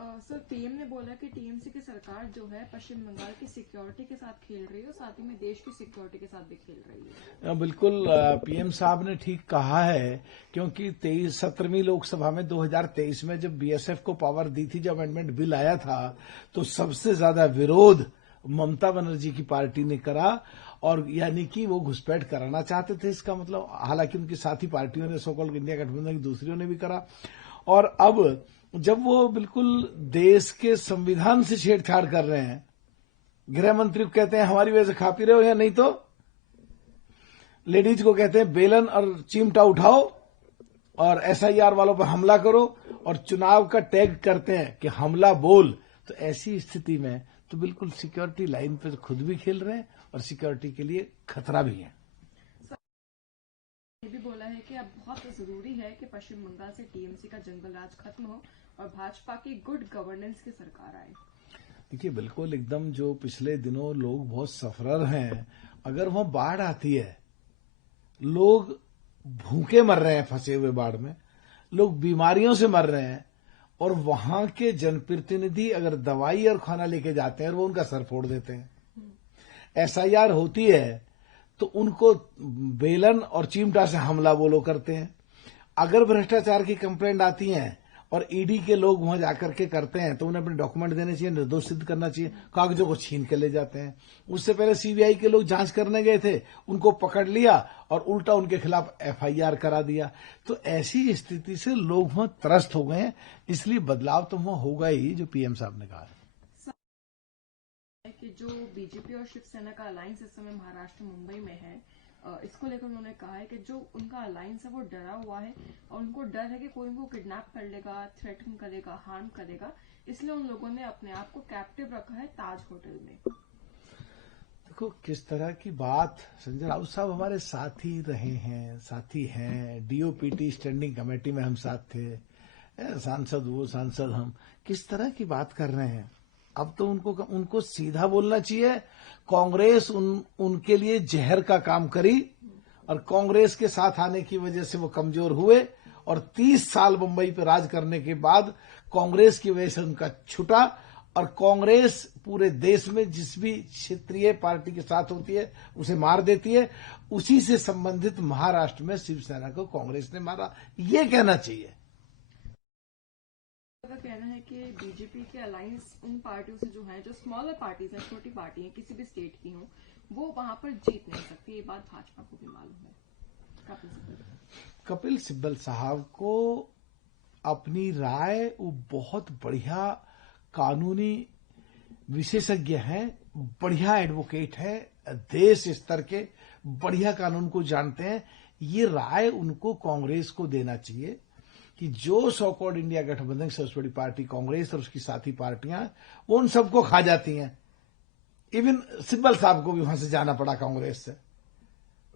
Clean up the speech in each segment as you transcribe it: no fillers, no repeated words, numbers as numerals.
Sir PM ने बोला कि टीएमसी की सरकार जो है पश्चिम बंगाल की सिक्योरिटी के साथ खेल रही है और साथ ही में देश की सिक्योरिटी के साथ भी खेल रही है। बिल्कुल पीएम साहब ने ठीक कहा है, क्योंकि 17वीं लोकसभा में 2023 में जब बीएसएफ को पावर दी थी, जब अमेंडमेंट बिल आया था, तो सबसे ज्यादा विरोध ममता बनर्जी की पार्टी ने करा, और यानी कि वो घुसपैठ कराना चाहते थे। इसका मतलब, हालांकि उनकी साथी पार्टियों ने, सो-कॉल्ड इंडिया गठबंधन की दूसरियों ने भी करा, और अब जब वो बिल्कुल देश के संविधान से छेड़छाड़ कर रहे हैं, गृह मंत्री को कहते हैं हमारी वजह से खा पी रहे हो या नहीं, तो लेडीज को कहते हैं बेलन और चिमटा उठाओ और एसआईआर वालों पर हमला करो, और चुनाव का टैग करते हैं कि हमला बोल। तो ऐसी स्थिति में तो बिल्कुल सिक्योरिटी लाइन पे खुद भी खेल रहे हैं और सिक्योरिटी के लिए खतरा भी है। ये भी बोला है कि अब बहुत जरूरी है कि पश्चिम बंगाल से टीएमसी का जंगल राज खत्म हो और भाजपा की गुड गवर्नेंस की सरकार आए। देखिए, बिल्कुल एकदम, जो पिछले दिनों लोग बहुत सफरर हैं, अगर वहां बाढ़ आती है, लोग भूखे मर रहे हैं, फंसे हुए बाढ़ में, लोग बीमारियों से मर रहे हैं, और वहां के जनप्रतिनिधि अगर दवाई और खाना लेके जाते हैं और वो उनका सर फोड़ देते हैं। एसआईआर होती है तो उनको बेलन और चिमटा से हमला बोलो करते हैं। अगर भ्रष्टाचार की कंप्लेंट आती है और ईडी के लोग वहां जाकर के करते हैं, तो उन्हें अपने डॉक्यूमेंट देने चाहिए, निर्दोष सिद्ध करना चाहिए, कागजों को छीन के ले जाते हैं। उससे पहले सीबीआई के लोग जांच करने गए थे, उनको पकड़ लिया और उल्टा उनके खिलाफ एफआईआर करा दिया। तो ऐसी स्थिति से लोग वहां त्रस्त हो गए हैं, इसलिए बदलाव तो वहां होगा ही, जो पीएम साहब ने कहा है। कि जो बीजेपी और शिवसेना का अलायंस इस समय महाराष्ट्र मुंबई में है, इसको लेकर उन्होंने कहा है कि जो उनका अलायंस है वो डरा हुआ है और उनको डर है कि कोई उनको किडनैप कर लेगा, थ्रेटन करेगा, हार्म करेगा, इसलिए उन लोगों ने अपने आप को कैप्टिव रखा है ताज होटल में। देखो किस तरह की बात, संजय राउत साहब हमारे साथी रहे हैं, साथी हैं, डीओपीटी स्टैंडिंग कमेटी में हम साथ थे, सांसद वो सांसद हम, किस तरह की बात कर रहे हैं। अब तो उनको सीधा बोलना चाहिए, कांग्रेस उनके लिए जहर का काम करी और कांग्रेस के साथ आने की वजह से वो कमजोर हुए, और 30 साल मुंबई पे राज करने के बाद कांग्रेस की वजह से उनका छुटा, और कांग्रेस पूरे देश में जिस भी क्षेत्रीय पार्टी के साथ होती है उसे मार देती है। उसी से संबंधित महाराष्ट्र में शिवसेना को कांग्रेस ने मारा, ये कहना चाहिए। का कहना है कि बीजेपी के अलायंस उन पार्टियों से जो है, जो स्मॉलर पार्टीज हैं, छोटी पार्टी हैं, किसी भी स्टेट की हों, वो वहां पर जीत नहीं सकती। ये बात भाजपा को भी मालूम है। कपिल सिब्बल साहब को अपनी राय, वो बहुत बढ़िया कानूनी विशेषज्ञ हैं, बढ़िया एडवोकेट है, देश स्तर के बढ़िया कानून को जानते हैं। ये राय उनको कांग्रेस को देना चाहिए कि जो सो कॉल्ड इंडिया गठबंधन की सबसे बड़ी पार्टी कांग्रेस और उसकी साथी पार्टियां, वो उन सबको खा जाती हैं। इवन सिब्बल साहब को भी वहां से जाना पड़ा कांग्रेस से।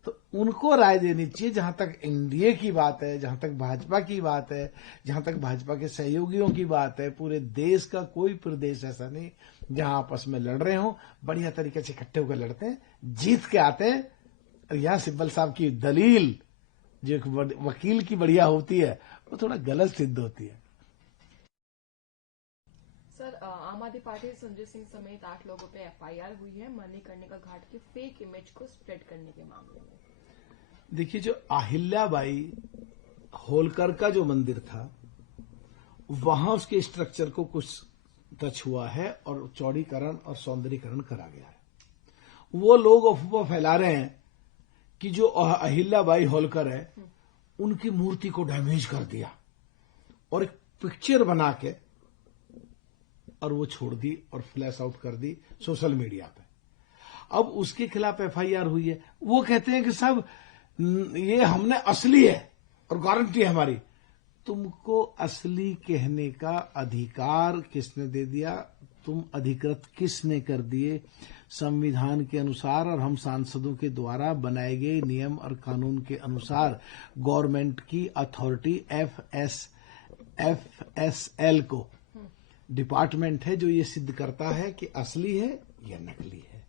तो उनको राय देनी चाहिए। जहां तक एनडीए की बात है, जहां तक भाजपा की बात है, जहां तक भाजपा के सहयोगियों की बात है, पूरे देश का कोई प्रदेश ऐसा नहीं जहां आपस में लड़ रहे हो, बढ़िया तरीके से इकट्ठे होकर लड़ते हैं, जीत के आते हैं। और यहां सिब्बल साहब की दलील, जो एक वकील की बढ़िया होती है, वो थोड़ा गलत सिद्ध होती है। सर, आम आदमी पार्टी संजय सिंह समेत 8 लोगों पे एफआईआर हुई है मणिकर्णिका घाट की फेक इमेज को स्प्रेड करने के मामले में। देखिए, जो अहिल्याबाई होलकर का जो मंदिर था, वहां उसके स्ट्रक्चर को कुछ टच हुआ है और चौड़ीकरण और सौंदर्यीकरण करा गया है। वो लोग अफवाह फैला रहे हैं कि जो अहिल्याबाई होलकर है, उनकी मूर्ति को डैमेज कर दिया और एक पिक्चर बना के और वो छोड़ दी और फ्लैश आउट कर दी सोशल मीडिया पे। अब उसके खिलाफ एफआईआर हुई है। वो कहते हैं कि साहब ये हमने असली है और गारंटी है हमारी। तुमको असली कहने का अधिकार किसने दे दिया? तुम अधिकृत किसने कर दिए? संविधान के अनुसार और हम सांसदों के द्वारा बनाए गए नियम और कानून के अनुसार गवर्नमेंट की अथॉरिटी एफएसएल को डिपार्टमेंट है जो ये सिद्ध करता है कि असली है या नकली है,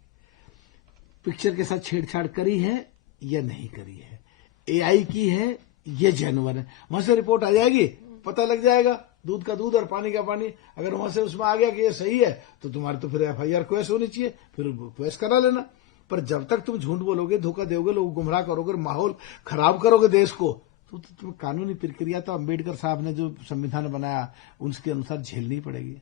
पिक्चर के साथ छेड़छाड़ करी है या नहीं करी है, एआई की है या जेन्युइन है। वहां से रिपोर्ट आ जाएगी पता लग जाएगा, दूध का दूध और पानी का पानी। अगर वहां से उसमें आ गया कि ये सही है तो तुम्हारी तो फिर FIR क्वेश होनी चाहिए, फिर क्वेश करा लेना। पर जब तक तुम झूठ बोलोगे, धोखा दोगे, लोग गुमराह करोगे, माहौल खराब करोगे देश को, तो तुम्हें कानूनी प्रक्रिया तो अम्बेडकर साहब ने जो संविधान बनाया उसके अनुसार झेलनी पड़ेगी।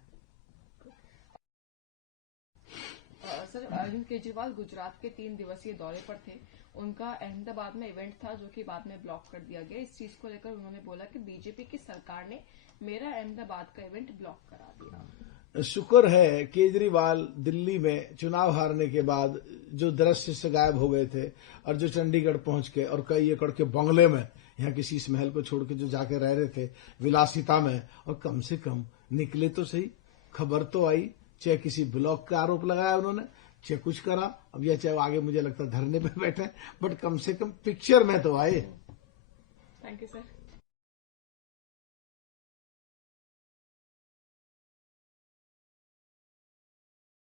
सर, अरविंद केजरीवाल गुजरात के 3 दिवसीय दौरे पर थे। उनका अहमदाबाद में इवेंट था जो कि बाद में ब्लॉक कर दिया गया। इस चीज को लेकर उन्होंने बोला कि बीजेपी की सरकार ने मेरा अहमदाबाद का इवेंट ब्लॉक करा दिया। शुक्र है केजरीवाल दिल्ली में चुनाव हारने के बाद जो दृश्य से गायब हो गए थे और जो चंडीगढ़ पहुंच के और कई एकड़ के बंगले में यहाँ किसी इस महल को छोड़ के जो जाके रह रहे थे विलासिता में, और कम से कम निकले तो सही, खबर तो आई। चाहे किसी ब्लॉक का आरोप लगाया उन्होंने, चाहे कुछ करा, अब या चाहे आगे मुझे लगता है धरने पे बैठे, बट कम से कम पिक्चर में तो आए। Thank you sir.